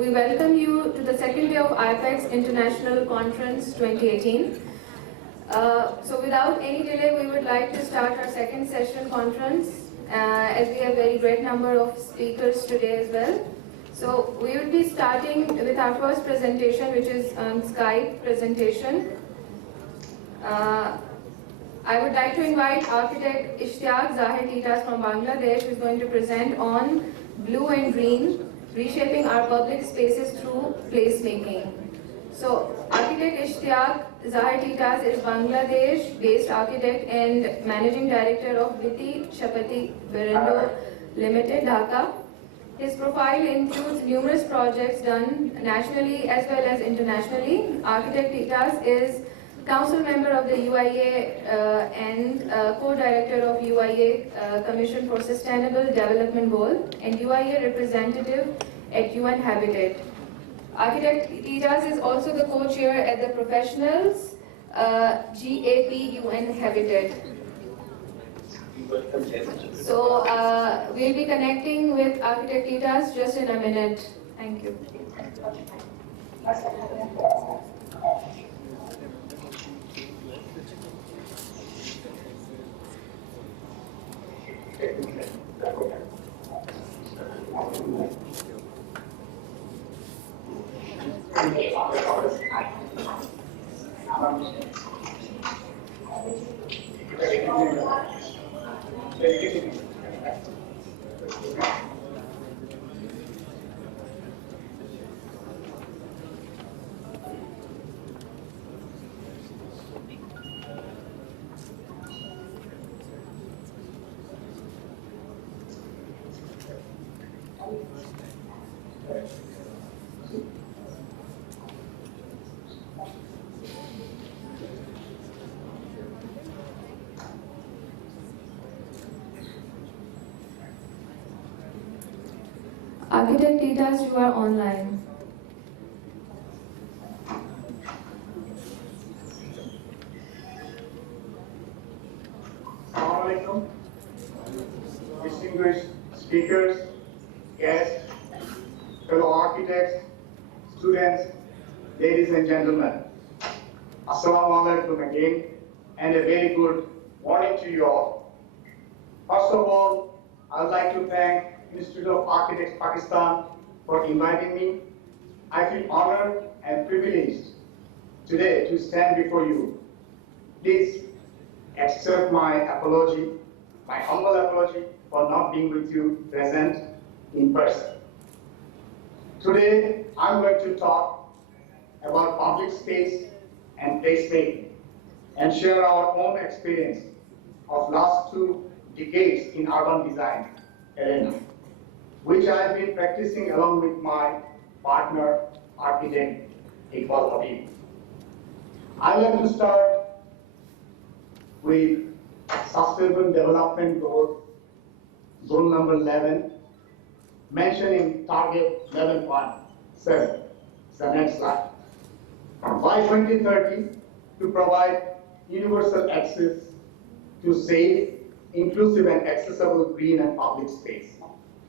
We welcome you to the second day of IAPEX International Conference 2018. So without any delay, we would like to start our second session conference as we have a very great number of speakers today as well. So we will be starting with our first presentation, which is Skype presentation. I would like to invite architect Ishtiaque Zahir Titas from Bangladesh, who is going to present on blue and green, reshaping our public spaces through placemaking. So, architect Ishtiaque Zahir Titas is Bangladesh-based architect and managing director of Viti Shapati Berendo Limited, Dhaka. His profile includes numerous projects done nationally as well as internationally. Architect Titas is council member of the UIA and co-director of UIA Commission for Sustainable Development Goal and UIA representative at UN Habitat. Architect Titas is also the co-chair at the Professionals GAP UN Habitat. So we'll be connecting with Architect Titas just in a minute. Thank you. Architect Titas, you are online. Assalamualaikum. Distinguished speakers, guests, fellow architects, students, ladies and gentlemen. Assalamualaikum again, and a very good morning to you all. First of all, I would like to thank Institute of Architects Pakistan for inviting me. I feel honored and privileged today to stand before you. Please accept my apology, my humble apology for not being with you present in person. Today, I'm going to talk about public space and placemaking and share our own experience of last 2 decades in urban design arena, which I have been practicing along with my partner, architect Iqbal Habib. I'd like to start with Sustainable Development Goal, Goal number 11, mentioning target 11.7. So next slide. By 2030, to provide universal access to safe, inclusive and accessible green and public space,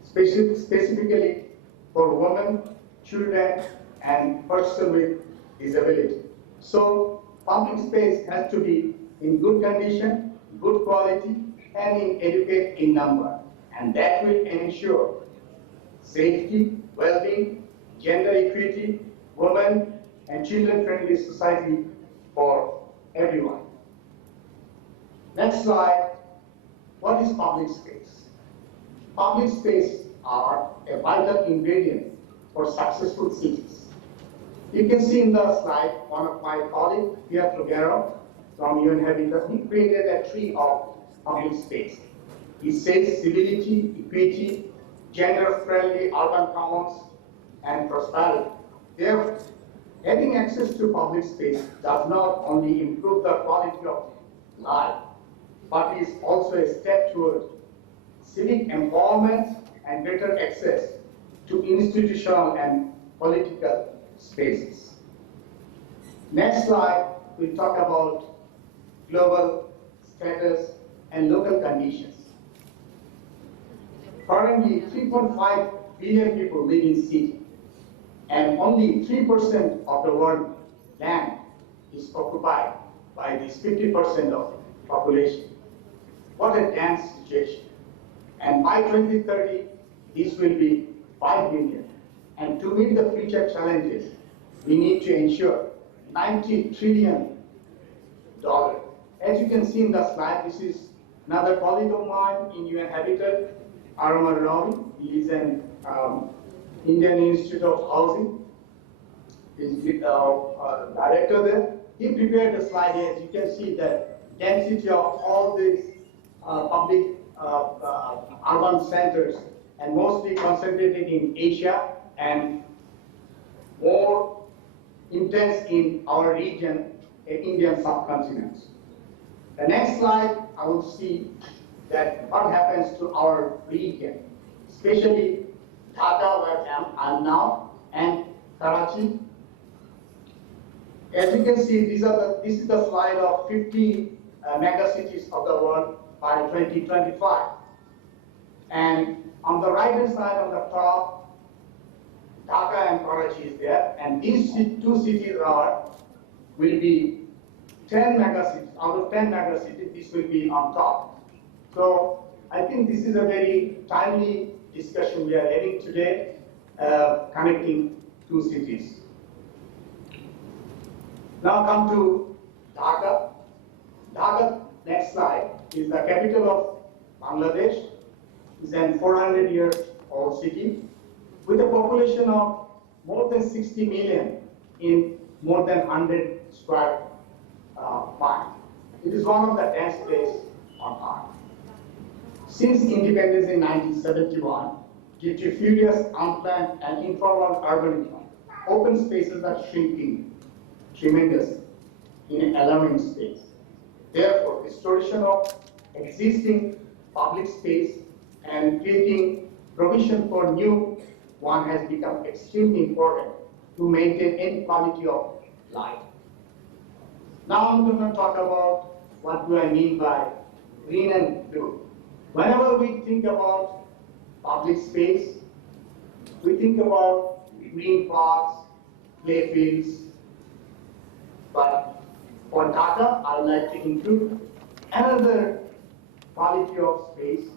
specifically for women, children, and persons with disability. So public space has to be in good condition, good quality, and in number, and that will ensure safety, well-being, gender equity, women and children-friendly society for everyone. Next slide. What is public space? Public space are a vital ingredient for successful cities. You can see in the slide, one of my colleagues, Pierre Trugero, from UN Habitat, he created a tree of public space. He says civility, equity, gender-friendly urban commons, and prosperity. Therefore, having access to public space does not only improve the quality of life, but is also a step toward civic empowerment and greater access to institutional and political spaces. Next slide, we talk about global status and local conditions. Currently, 3.5 billion people live in cities, and only 3% of the world land is occupied by this 50% of population. What a dense situation. And by 2030, this will be 5 billion. And to meet the future challenges, we need to ensure $90 trillion. As you can see in the slide, this is another colleague of mine in UN Habitat, Arama Ravi. He is an Indian Institute of Housing. He's director there. He prepared a slide here. As you can see, the density of all these public urban centers, and mostly concentrated in Asia and more intense in our region, Indian subcontinent. The next slide, I will see that what happens to our region, especially Dhaka, where I'm now, and Karachi. As you can see, this is the slide of 50 megacities of the world by 2025. And on the right-hand side on the top, Dhaka and Karachi is there, and these two cities will be 10 megacities. Out of 10 megacities, this will be on top. So I think this is a very timely discussion we are having today, connecting two cities. Now come to Dhaka. Dhaka, next slide, is the capital of Bangladesh. It's an 400-year-old city with a population of more than 60 million in more than 100 square miles. It is one of the dense places on Earth. Since independence in 1971, due to furious unplanned and informal urbanism, open spaces are shrinking tremendously in an alarming space. Therefore, restoration of existing public space and creating provision for new one has become extremely important to maintain any quality of life. Now I'm going to talk about what do I mean by green and blue. Whenever we think about public space, we think about green parks, play fields, but for Dhaka, I would like to include another quality of space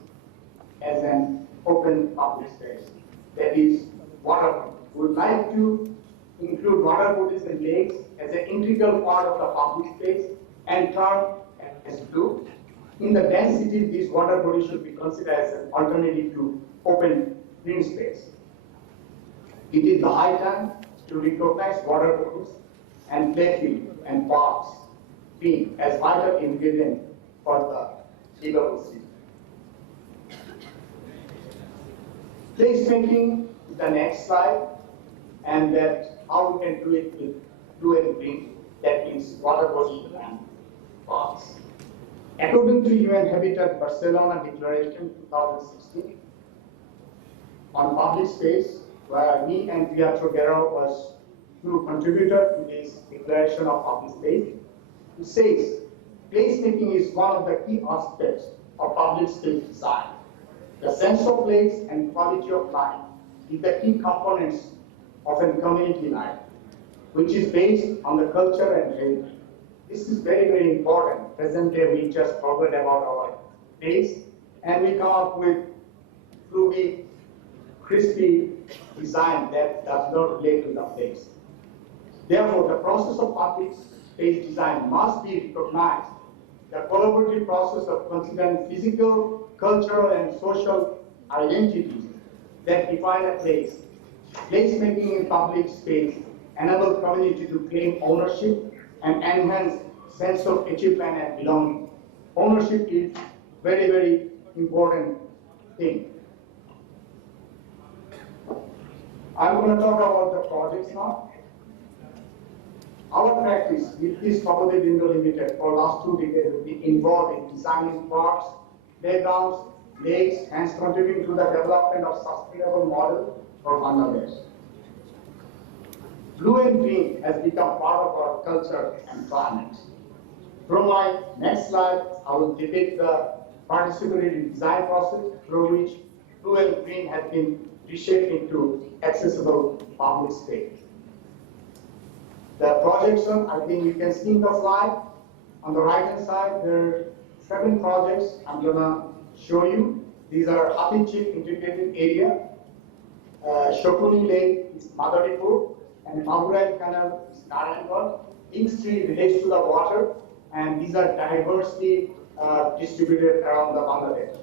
as an open public space, that is water bodies. We would like to include water bodies and lakes as an integral part of the public space and term as blue. In the dense cities, these water bodies should be considered as an alternative to open green space. It is the high time to recognize water bodies and playfield and parks being as vital ingredient for the livable city. Placemaking is the next slide, and that how we can do it with blue and green, that means water bodies and parks. According to UN Habitat Barcelona Declaration 2016 on public space, where me and Beatriz Guerrero was two contributor to this declaration of public space, it says placemaking is one of the key aspects of public space design. The sense of place and quality of life is the key components of a community life, which is based on the culture and heritage. This is very, very important. Present day, we just forgot about our place, and we come up with fluffy, crispy design that does not relate to the place. Therefore, the process of public space design must be recognized. The collaborative process of considering physical, cultural, and social identities that define a place. Placemaking in public space enables community to claim ownership and enhance sense of achievement and belonging. Ownership is very, very important thing. I'm going to talk about the projects now. Our practice with this Prabodhi Window Limited for last 2 decades will be involved in designing parks, playgrounds, lakes, and contributing to the development of sustainable model for Bangladesh. Blue and green has become part of our culture and climate. From my next slide, I will depict the participatory design process through which blue and green has been reshaped into accessible public space. The projection, I think you can see in the slide. On the right hand side, there are 7 projects I'm going to show you. These are Hatinchik integrated area, Shokuni Lake is Madaripur, and Mahurai Canal is Narayangarh. Each tree relates to the water, and these are diversely distributed around the Bangladesh.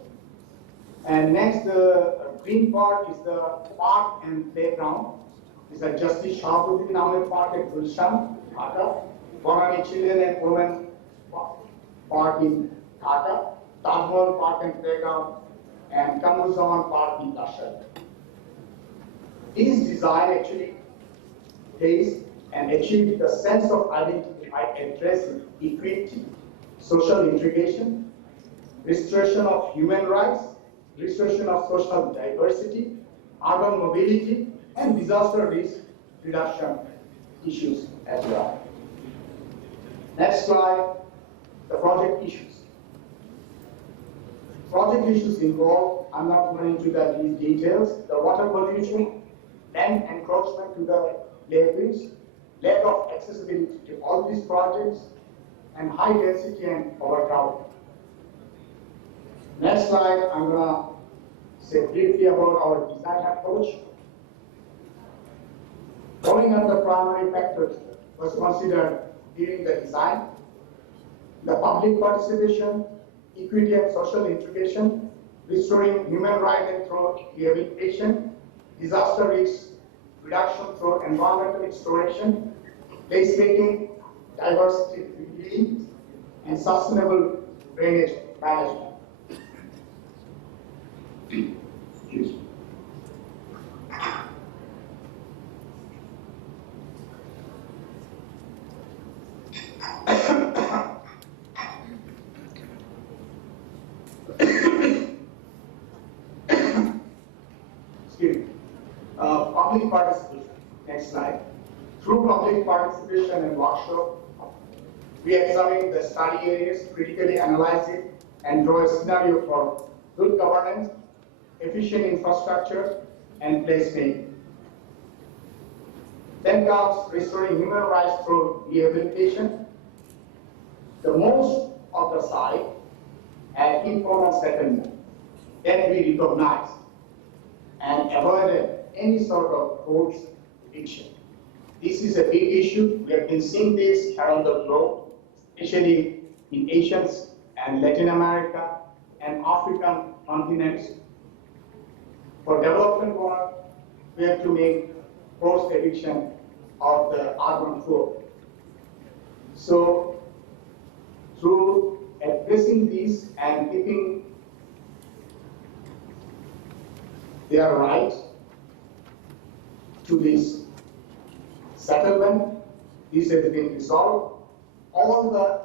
And next, the green part is the park and playground. These are Justice Shahabuddin Ahmed Park at Gulshan, Dhaka, Bonani Children and Women Park in Dhaka, Tajmahal Park and Playground, and Kamruzaman Park in Lashkar. These design actually plays and achieve the sense of identity by addressing equity, social integration, restoration of human rights, restoration of social diversity, urban mobility, and disaster risk reduction issues as well. Next slide, the project issues. Project issues involve, I'm not going into these details, the water pollution, land encroachment to the lakeways, lack of accessibility to all these projects, and high density and overcrowding. Next slide, I'm going to say briefly about our design approach. Following up the primary factors was considered during the design: the public participation, equity and social integration, restoring human rights and through rehabilitation, disaster risk reduction through environmental restoration, placemaking, diversity rebuilding, and sustainable drainage management. Excuse me. Public participation. Next slide. Through public participation and workshop, we examine the study areas, critically analyze it, and draw a scenario for good governance, efficient infrastructure, and placemaking. Then comes restoring human rights through rehabilitation. The most of the site and informal settlement that we recognize and avoided any sort of forced eviction. This is a big issue. We have been seeing this around the globe, especially in Asia and Latin America and African continents. For development work, we have to make forced eviction of the urban poor. So, through addressing this and keeping their right to this settlement, this has been resolved. All the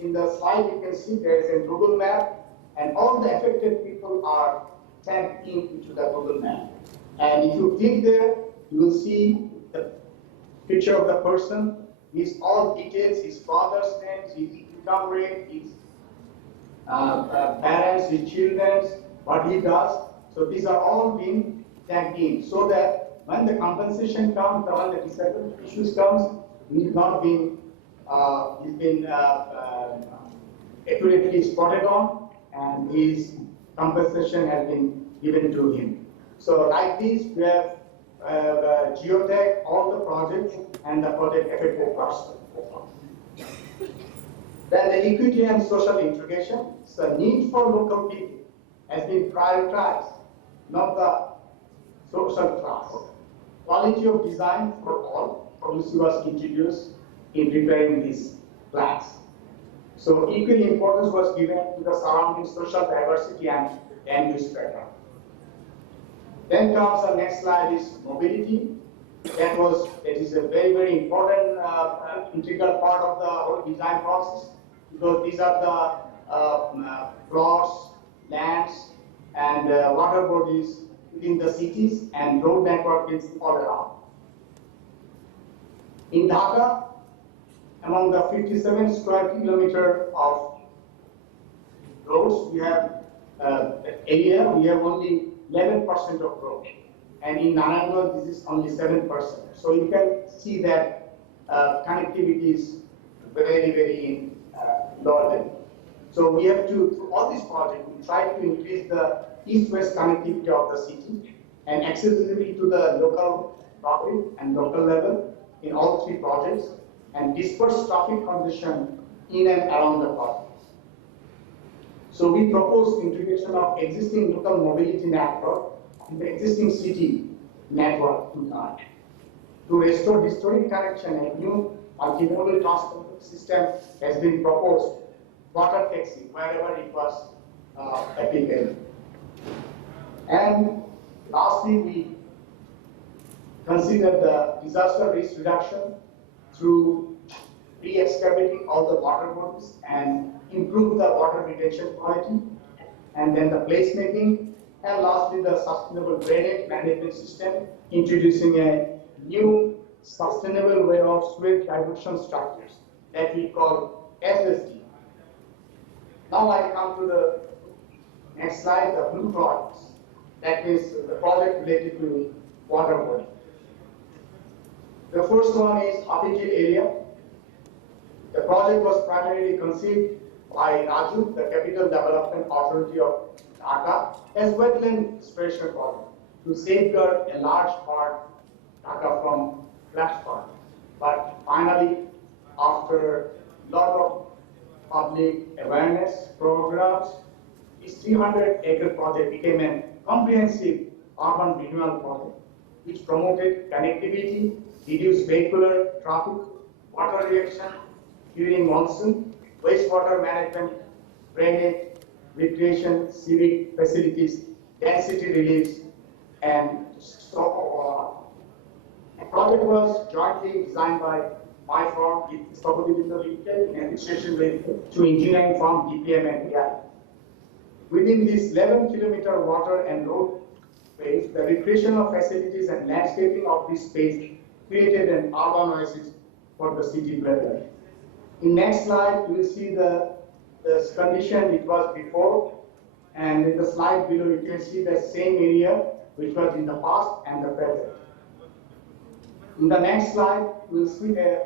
in the slide you can see there is a Google map, and all the affected people are tagged into the Google map. And if you click there, you will see the picture of the person, his all details, his father's name, his income rate, his parents, his children, what he does. So these are all being tagged in, so that when the compensation comes, when the disability issues comes, he's not been accurately spotted on, and his compensation has been given to him. So like this, we have geotag all the projects and the project affected person. Then the equity and social integration. So the need for local people has been prioritized, not the social class. Quality of design for all policy was introduced in preparing these plans. So equal importance was given to the surrounding social diversity and land use background. Then comes the next slide is mobility. That is a very, very important integral part of the whole design process, because these are the plots, lands, and water bodies within the cities, and road network is all around. In Dhaka, among the 57 square kilometers of roads we have area, we have only 11% of roads. and in Narangul this is only 7%. So you can see that connectivity is very low level. So we have to, through all these projects, we try to increase the east-west connectivity of the city and accessibility to the local traffic and local level in all three projects, and disperse traffic congestion in and around the project. So we propose integration of existing local mobility network in the existing city network to restore historic connection. A new multimodal transport system has been proposed, water taxi, wherever it was applicable. And lastly, we consider the disaster risk reduction through re-excavating all the water bodies and improve the water retention quality, and then the placemaking, and lastly the sustainable drainage management system, introducing a new sustainable way of sewage diversion structures that we call SSD. Now I come to the next slide, the blue projects. That is the project related to water body. The first one is Happy area. The project was primarily conceived by Raju, the Capital Development Authority of Dhaka, as wetland restoration project to safeguard a large part of Dhaka from flash flood. But finally, after a lot of public awareness programs, this 300-acre project became a comprehensive urban renewal project which promoted connectivity, reduced vehicular traffic, water reaction during monsoon, wastewater management, drainage, recreation, civic facilities, density reliefs, and so the project was jointly designed by my firm, Ishtiaque Zahir in association with two engineering firms, DPM and IAP. Within this 11-kilometer water and road space, the recreational facilities and landscaping of this space created an urban oasis for the city dwellers. In next slide, you will see the condition it was before, and in the slide below you can see the same area which was in the past and the present. In the next slide, we will see a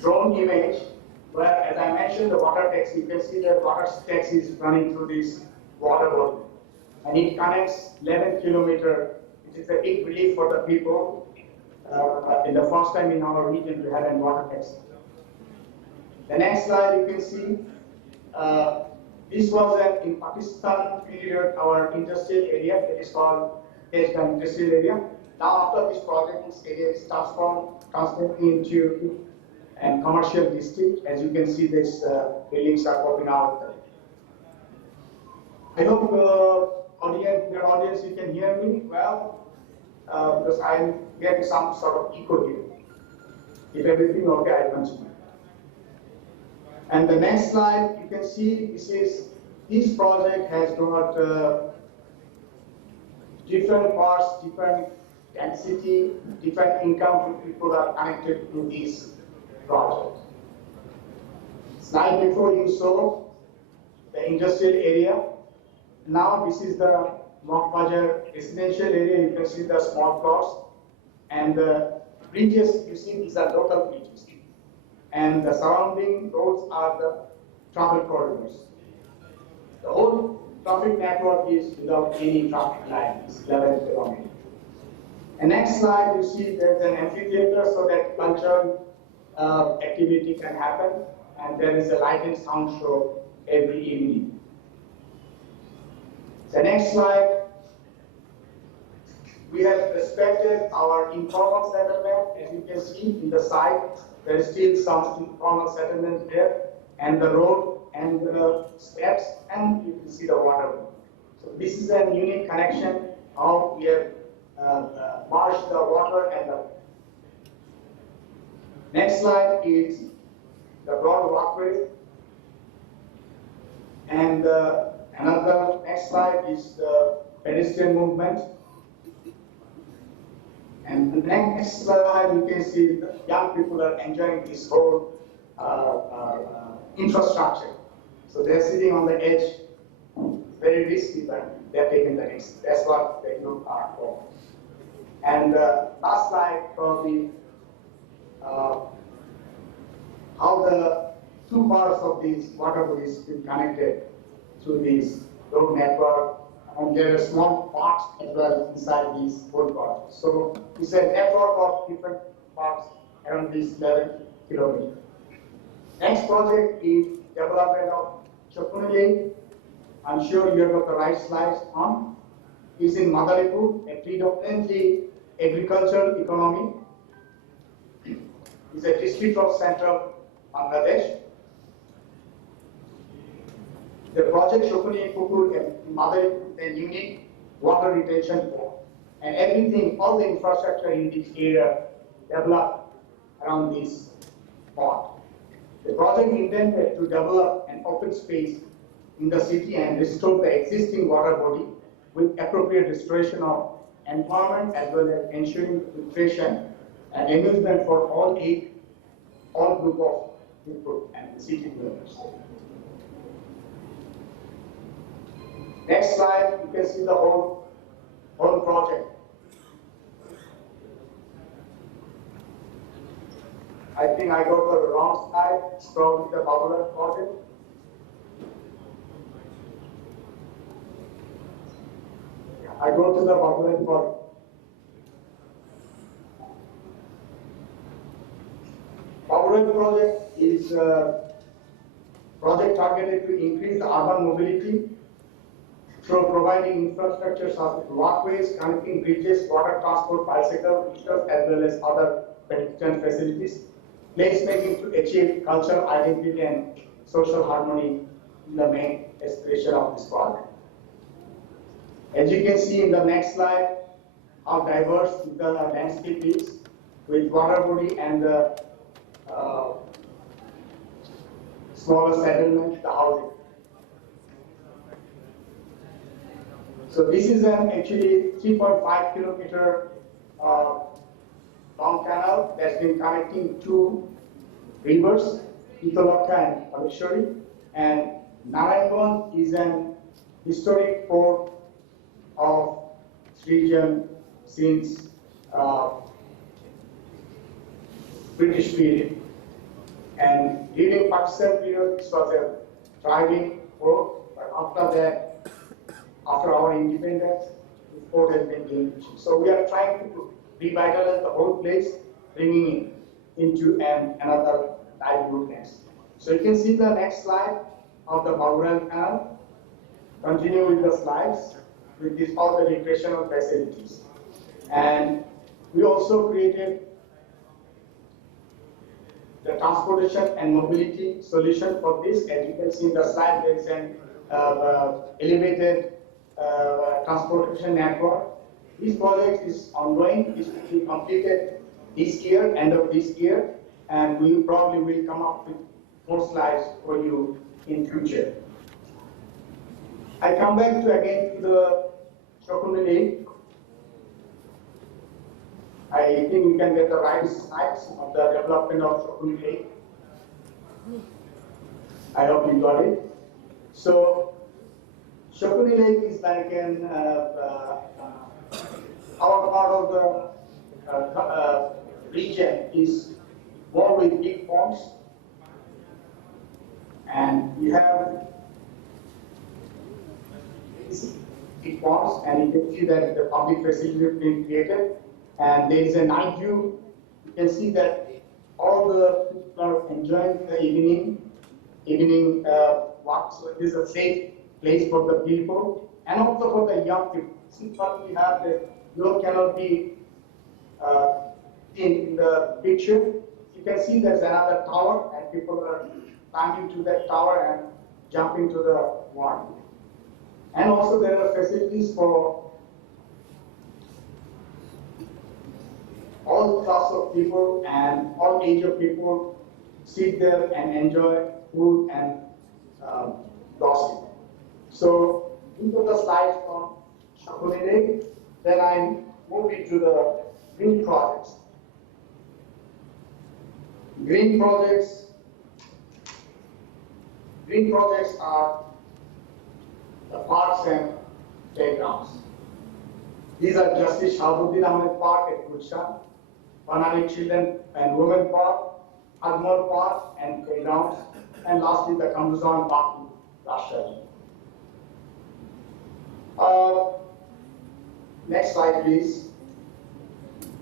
drone image where, as I mentioned, the water taxi, you can see the water taxi is running through this water body, and it connects 11 kilometers. It is a big relief for the people. In the first time in our region we had a water taxi. The next slide you can see, this was in Pakistan period, our industrial area, it is called Ishtiaque industrial area. Now after this project, this area is transformed into a commercial district. As you can see, these buildings are popping out. I hope your audience, you can hear me well, because I'm getting some sort of echo here. If everything okay, I'll continue. And the next slide, you can see this project has got different parts, different density, different income people are connected to this project. Slide before you saw the industrial area. Now this is the Mokbajar residential area. You can see the small plots, and the bridges you see these are local bridges, and the surrounding roads are the travel corridors. The whole traffic network is without any traffic light. It's 11 kilometers. And next slide, you see there's an amphitheater so that cultural activity can happen, and there is a light and sound show every evening. The next slide, we have respected our informal settlement. As you can see in the side, there is still some informal settlement there, and the road and the steps, and you can see the water. So this is a unique connection how we have merged the water and the. Next slide is the broad walkway, and another next slide is the pedestrian movement. And the next slide, you can see the young people are enjoying this whole infrastructure. So they're sitting on the edge, very risky, but they're taking the risk. That's what the group are for. And last slide, probably how the two parts of these water bodies been connected through this road network, and there are small parts as well inside these whole parts. So it's a network of different parts around this 11 kilometers. Next project is development of Chakuni Lake. I'm sure you have got the right slides on. It's in Madalipur, a predominantly agricultural economy. It's a district of central Bangladesh. The project Shokuni Pukur in Madalipur is a unique water retention pond. And everything, all the infrastructure in this area developed around this pond. The project intended to develop an open space in the city and restore the existing water body with appropriate restoration of environment as well as ensuring filtration and amusement for all group of people and the city dwellers. Next slide, you can see the whole project. I think I got the wrong slide. It's probably the Babulan project. I go to the Babulan project. Babulan project is a project targeted to increase the urban mobility through providing infrastructure such as walkways, connecting bridges, water transport, bicycle, as well as other pedestrian facilities. Placemaking to achieve cultural identity and social harmony in the main aspiration of this project. As you can see in the next slide, how diverse the landscape is with water body and the smaller settlement, the housing. So this is an actually 3.5 kilometer long canal that's been connecting two rivers, Itolaka and Palishori, and Narayanganj is an historic port of this region since British period. And during Pakistan period, this was a thriving port, but after that, after our independence, the port has been damaged. So we are trying to revitalize the whole place, bringing it into another livelihoods. So you can see the next slide of the Baburan Canal. Continue with the slides with this all the recreational facilities. And we also created the transportation and mobility solution for this. As you can see in the slide, there is an elevated transportation network. This project is ongoing. It will be completed this year, end of this year, and we probably will come up with more slides for you in future. I come back again to the Shokuni Lake. I think we can get the right slides of the development of Shokuni Lake. I hope you got it. So Shokuni Lake is like an our part of the region is more with big ponds, and we have big ponds, and you can see that the public facility has been created, and there is a night view. You can see that all the people are enjoying the evening walk. So it is a safe place for the people and also for the young people. Since what we have, the you cannot be in the picture. You can see there's another tower, and people are climbing to that tower and jumping to the water. And also there are facilities for all class of people and all age of people sit there and enjoy food and gossip. So these are the slides from Shokuni Lake. Then I move into the green projects. Green projects are the parks and playgrounds. These are Justice Shahabuddin Ahmed Park at Gulshan, Banani Children and Women Park, Agmar Park and playgrounds, and lastly the Kamruzan Park in Rashid. Next slide, please.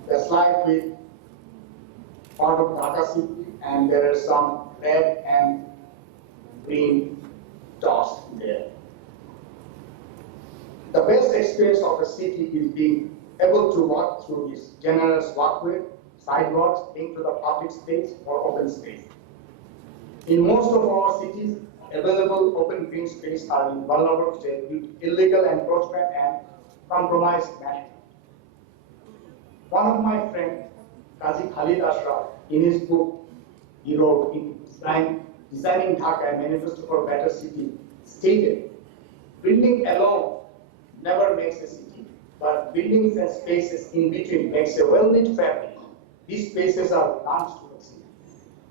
The slide with part of Dhaka city, and there are some red and green dots there. The best experience of a city is being able to walk through this generous walkway, sidewalks, into the public space or open space. In most of our cities, available open green space are in vulnerable state due to illegal encroachment and compromised management. One of my friends, Qazi Khalid Ashraf, in his book he wrote in Designing Dhaka, a Manifesto for a Better City, stated, building alone never makes a city, but buildings and spaces in between makes a well-knit fabric. These spaces are lungs to the city.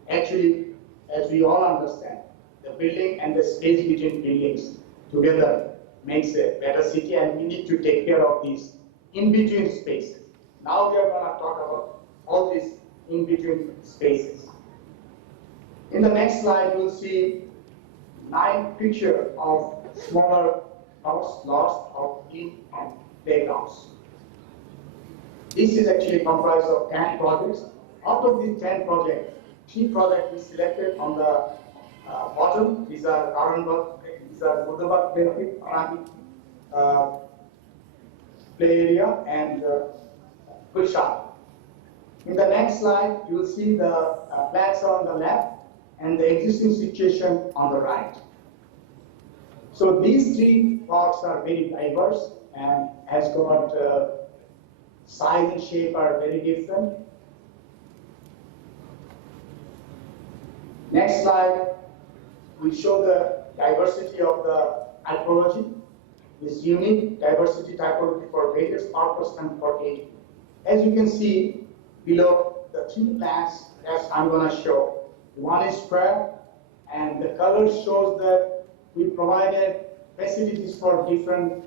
Actually, as we all understand, the building and the space between buildings together makes a better city, and we need to take care of these in-between spaces. Now we are going to talk about all these in-between spaces. In the next slide, you will see 9 pictures of smaller lots of green and playgrounds. This is actually comprised of 10 projects. Out of these 10 projects, 3 projects we selected on the bottom. These are Murdabad benefit, play area, and Gulshan. In the next slide, you will see the plans on the left and the existing situation on the right. So these 3 parks are very diverse and has got size and shape are very different. Next slide will show the diversity of the archaeology, this unique diversity typology for various purposes and for age. As you can see below, the 3 plans that I'm going to show. One is square, and the color shows that we provided facilities for different,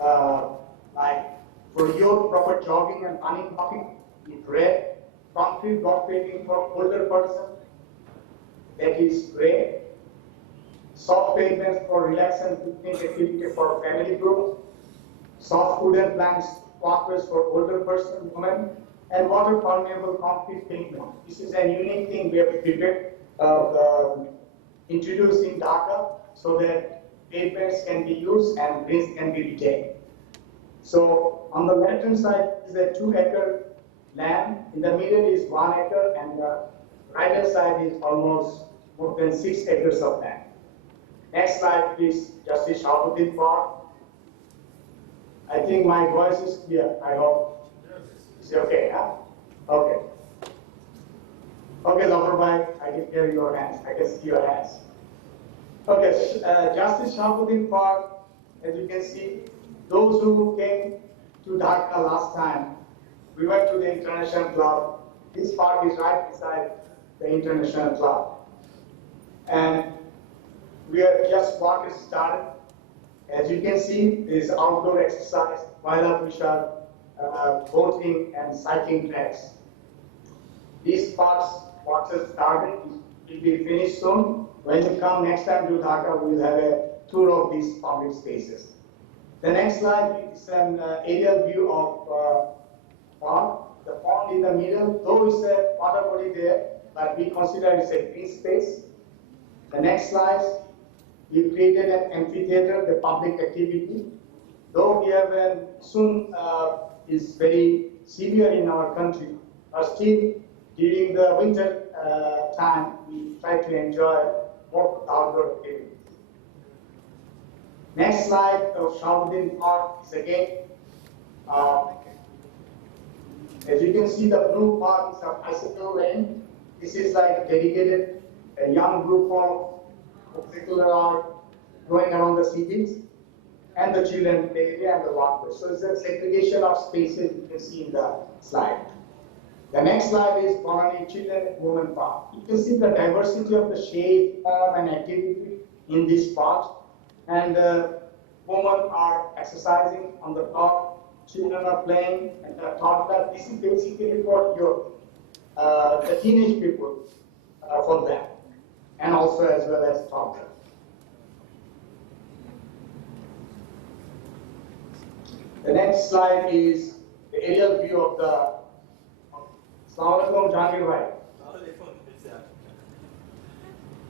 like for your proper jogging and running walking with red, concrete block paving for older person, that is gray, soft pavements for relax and picnic activity for family group, soft wooden planks, walkways for older person, women, and water permeable concrete pavement. This is a unique thing we have prepared, introduced in Dhaka so that pavements can be used and greens can be retained. So on the left hand side is a 2-acre land, in the middle is 1 acre, and the right hand side is almost more than 6 acres of land. Next slide please, Justice Shahabuddin Park. I think my voice is clear, I hope. Is it okay, huh? Okay. Okay, Dr. Bhai, I can hear your hands, I can see your hands. Okay, Justice Shahabuddin Park, as you can see, those who came to Dhaka last time, we went to the International Club. This park is right beside the International Club. And we are just walking started. As you can see, there is outdoor exercise, Vaila Vishal, boating and cycling tracks. These parks are started, will be finished soon. When you come next time to Dhaka, we will have a tour of these public spaces. The next slide is an aerial view of pond. The pond in the middle, though it's a water body there, but we consider it's a green space. The next slide, we created an amphitheater, the public activity. Though we have soon is very severe in our country, but still during the winter time, we try to enjoy more outdoor activities. Next slide of Shahabuddin Park is again, as you can see, the blue part is a bicycle lane. This is like dedicated, a young group of people are going around the cities, and the children play area and the walkway. So it's a segregation of spaces you can see in the slide. The next slide is Bonani Children Women Park. You can see the diversity of the shape, form, and activity in this park. And women are exercising on the top, children are playing, and the toddler. This is basically for youth, the teenage people, for them, and also as well as toddlers. The next slide is the aerial view of the. Assalamu alaikum, Jahangir bhai.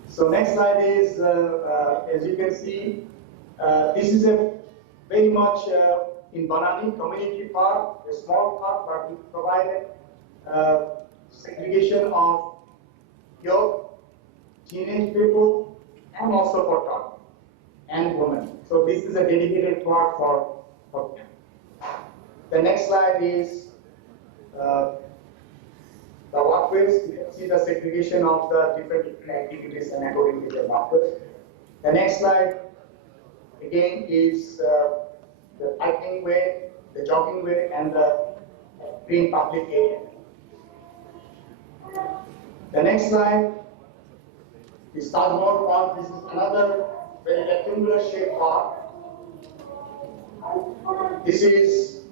So next slide is, as you can see, this is a very much in Banani community park, a small park, but we provided segregation of youth, teenage people, and also for toddlers and women. So this is a dedicated park for them. The next slide is the walkways. You can see the segregation of the different activities and according to the walkways. The next slide again is the hiking way, the jogging way, and the green public area. The next slide is Taj Mahal Park. This is another very rectangular shaped park. This is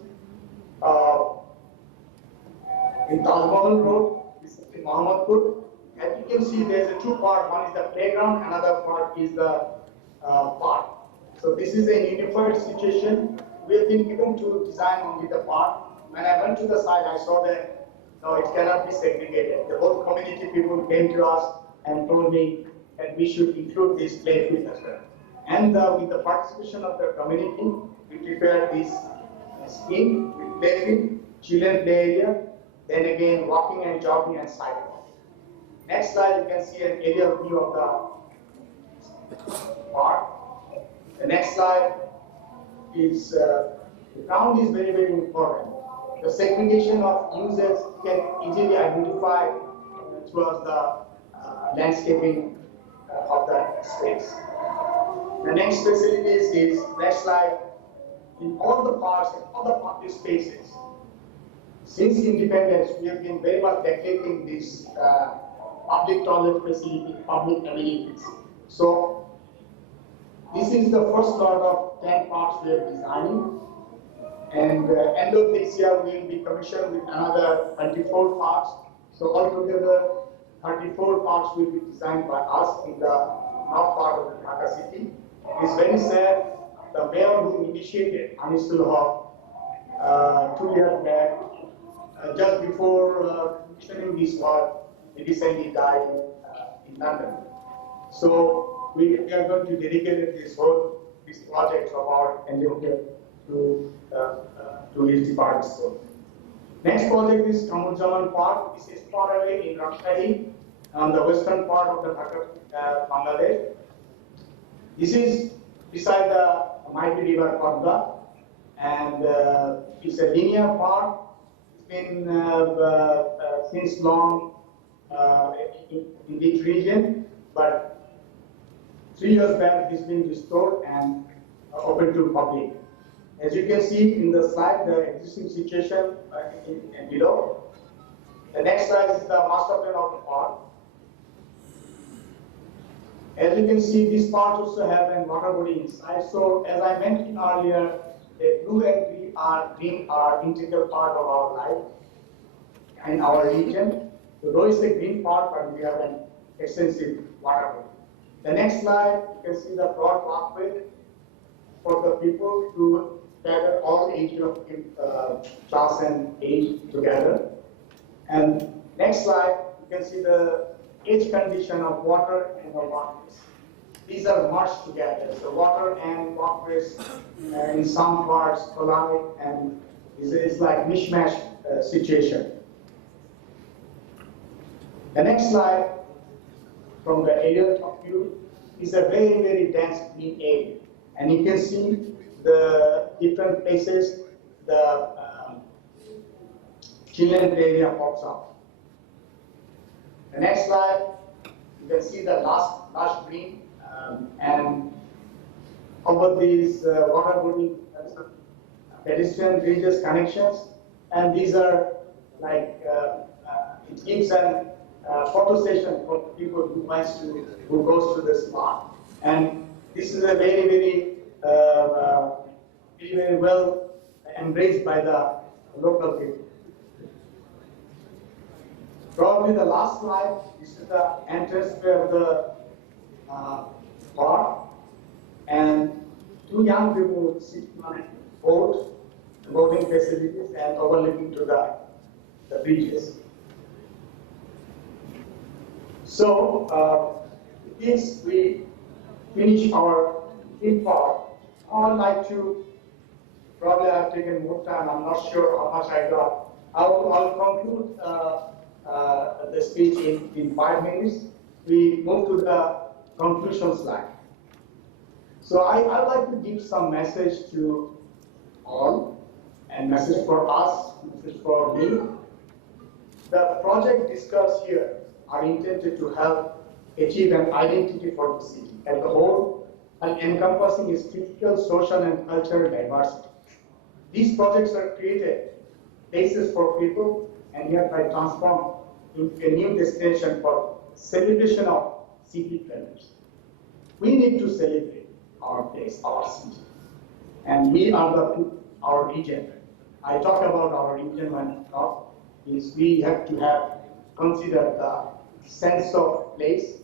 in Taj Mahal Road, this is in Mohammadpur. As you can see, there is a two part. One is the playground, another part is the park. So this is a unified situation. We have been given to design only the park. When I went to the site, I saw that no, it cannot be segregated. The whole community people came to us and told me that we should include this play field as well. And with the participation of the community, we prepared this scheme with play field, children play area, then again walking and jogging and sidewalk. Next slide, you can see an aerial view of the park. The next slide is the ground is very, very important. The segregation of users can easily identify towards the landscaping of the space. The next facilities is, next slide, in all the parks and all the public spaces. Since independence, we have been very much neglecting this public toilet facility, public amenities. So, this is the first lot of 10 parks we are designing. And end of this year, we will be commissioned with another 24 parks. So, altogether, 34 parks will be designed by us in the north part of the Dhaka city. It is very sad, the mayor who initiated Anisul Haq 2 years back, just before commissioning this work, he recently died in London. So we are going to dedicate this project of our engineer to his departed soul. Next project is Kamuljaman Park. This is far away in Rajshahi, on the western part of the Dhaka, Bangladesh. This is beside the mighty river Padma, and it's a linear park. It's been since long in this region, but 3 years back it's been restored and open to public. As you can see in the slide, the existing situation below. The next slide is the master plan of the park. As you can see, this part also have a water body inside. So, as I mentioned earlier, the blue and green are integral part of our life and our region. So, though it's a green part, but we have an extensive water body. The next slide, you can see the broad walkway for the people to gather all ages of class and age together. And next slide, you can see the age condition of water and the walkways. These are merged together. So water and walkways in some parts collide, and it's like mishmash situation. The next slide from the aerial top view is a very, very dense green area. And you can see the different places the children play area pops up. The next slide, you can see the lush green and over these water body pedestrian bridges connections, and these are like it gives an photo session for people who goes to the spot. And this is a very, very very well embraced by the local people. Probably the last slide, this is the entrance of the park, and two young people sitting on a boat, boating facilities, and overlooking to the beaches. So, since we finish our theme park, I would like to, probably I've taken more time, I'm not sure how much I got. I'll conclude the speech in 5 minutes. We move to the conclusion slide. So I'd like to give some message to all, and message for us, message for me. The project discussed here are intended to help achieve an identity for the city as a whole, and encompassing its critical social and cultural diversity. These projects are created places for people and hereby transformed into a new destination for celebration of city pleasures. We need to celebrate our place, our city, and we are our region. I talk about our region when I talk, is we have to have consider the sense of place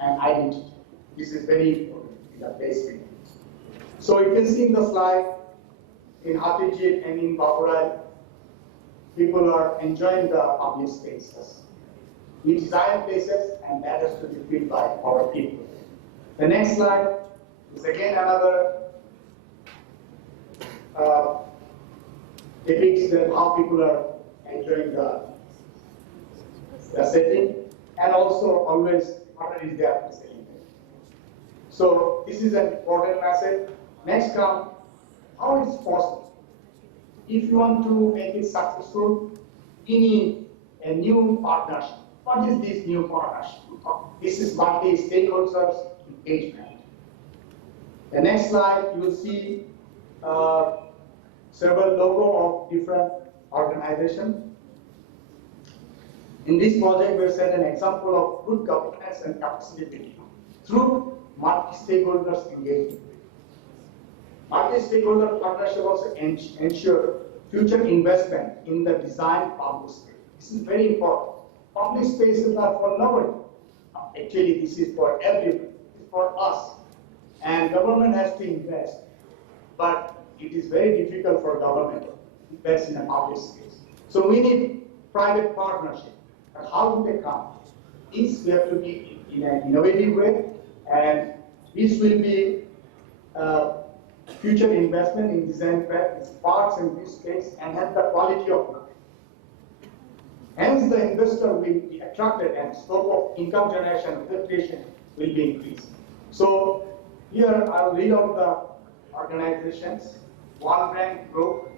and identity. This is very important in the place. So you can see in the slide, in Hatijit and in Baburai, people are enjoying the public spaces. We design places, and that has to be filled by our people. The next slide is again another depicts how people are enjoying the setting, and also always water is there to celebrate. So this is an important message. Next come, how it's possible. If you want to make it successful, you need a new partnership. What is this new partnership? This is multi-stakeholders engagement. The next slide, you will see several logos of different organizations. In this project, we set an example of good governance and capacity building through multi-stakeholders engagement. Multi-stakeholder partnership also ensure future investment in the design public space. This is very important. Public spaces are for nobody. Actually, this is for everyone. It's for us. And government has to invest. But it is very difficult for government to invest in a public space. So we need private partnership. And how do they come? This we have to be in an innovative way, and this will be future investment in design practice, parks and use space, and have the quality of life. Hence, the investor will be attracted, and scope of income generation, creation will be increased. So here I'll read out the organizations: One Bank Group,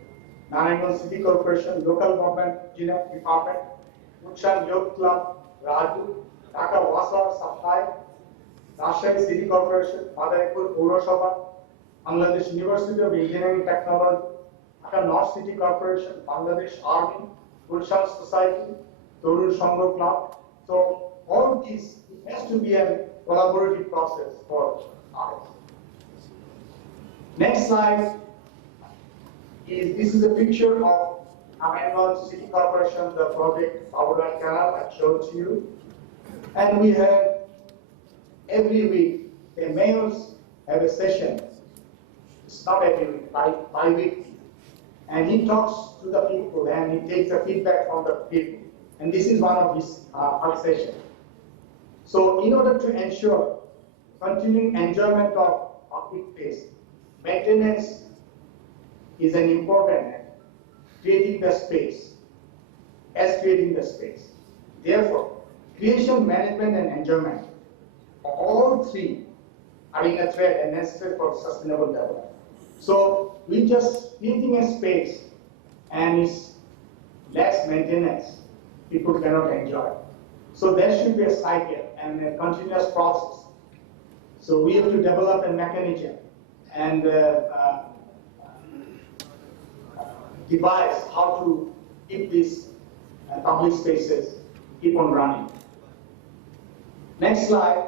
Narayanganj City Corporation, Local Government Engineering Department, Utshan Youth Club, Raju, Dhaka Water Supply, Rajshahi City Corporation, Madaripur Purosabha, Bangladesh University of Engineering Technology, Dhaka North City Corporation, Bangladesh Army, Gulshan Society, Torun Sangho Club. So all these, it has to be a collaborative process for us. Next slide this is a picture of Ahmedabad City Corporation, the project IAP Canal I showed to you. And we have every week the mayors have a session. It's not every week, bi-weekly. And he talks to the people and he takes the feedback from the people. And this is one of his sessions. So in order to ensure continuing enjoyment of public place, maintenance is an important creating the space, creating the space. Therefore, creation, management, and enjoyment, all three are in a thread and necessary for sustainable development. So we just creating a space and it's less maintenance, people cannot enjoy. So there should be a cycle and a continuous process. So we have to develop a mechanism and devise how to keep these public spaces keep on running. Next slide,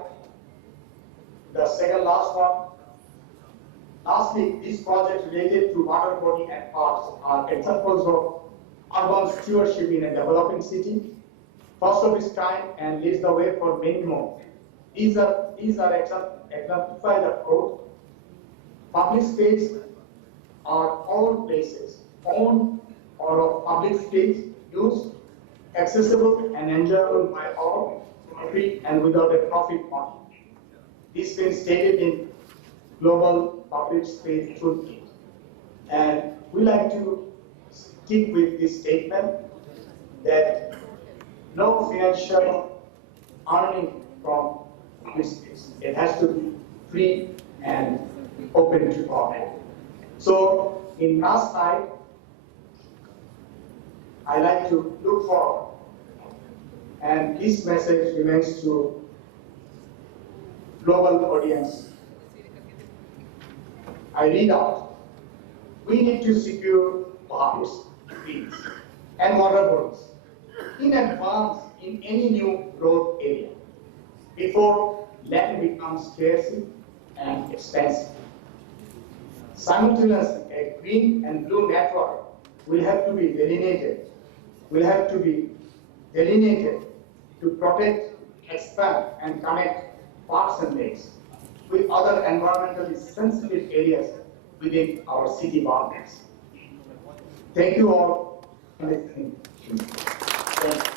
the second last one. Lastly, these projects related to water body and parks are examples of urban stewardship in a developing city, first of its kind, and leads the way for many more. These are exemplified approach. Public space are all places owned or of public space use, accessible and enjoyable by all, for free and without a profit motive. This been stated in Global Public Space Toolkit. And we like to stick with this statement that no financial earning from this space. It has to be free and open to all. So in last slide, I like to look forward, and this message remains to global audience. I read out. We need to secure parks, streets, and water bodies in advance in any new growth area before land becomes scarce and expensive. Simultaneously, a green and blue network will have to be delineated to protect, expand, and connect parks and lakes with other environmentally sensitive areas within our city boundaries. Thank you all for listening. Thank you.